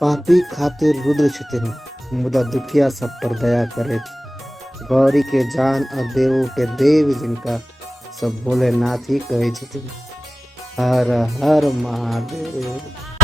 पापी खातिर रुद्र छथिन, मुदा दुखिया सब पर दया करे। गौरी के जान और देवों के देव जिनका सब भोलेनाथ ही कहे छथिन। हर हर महादेव।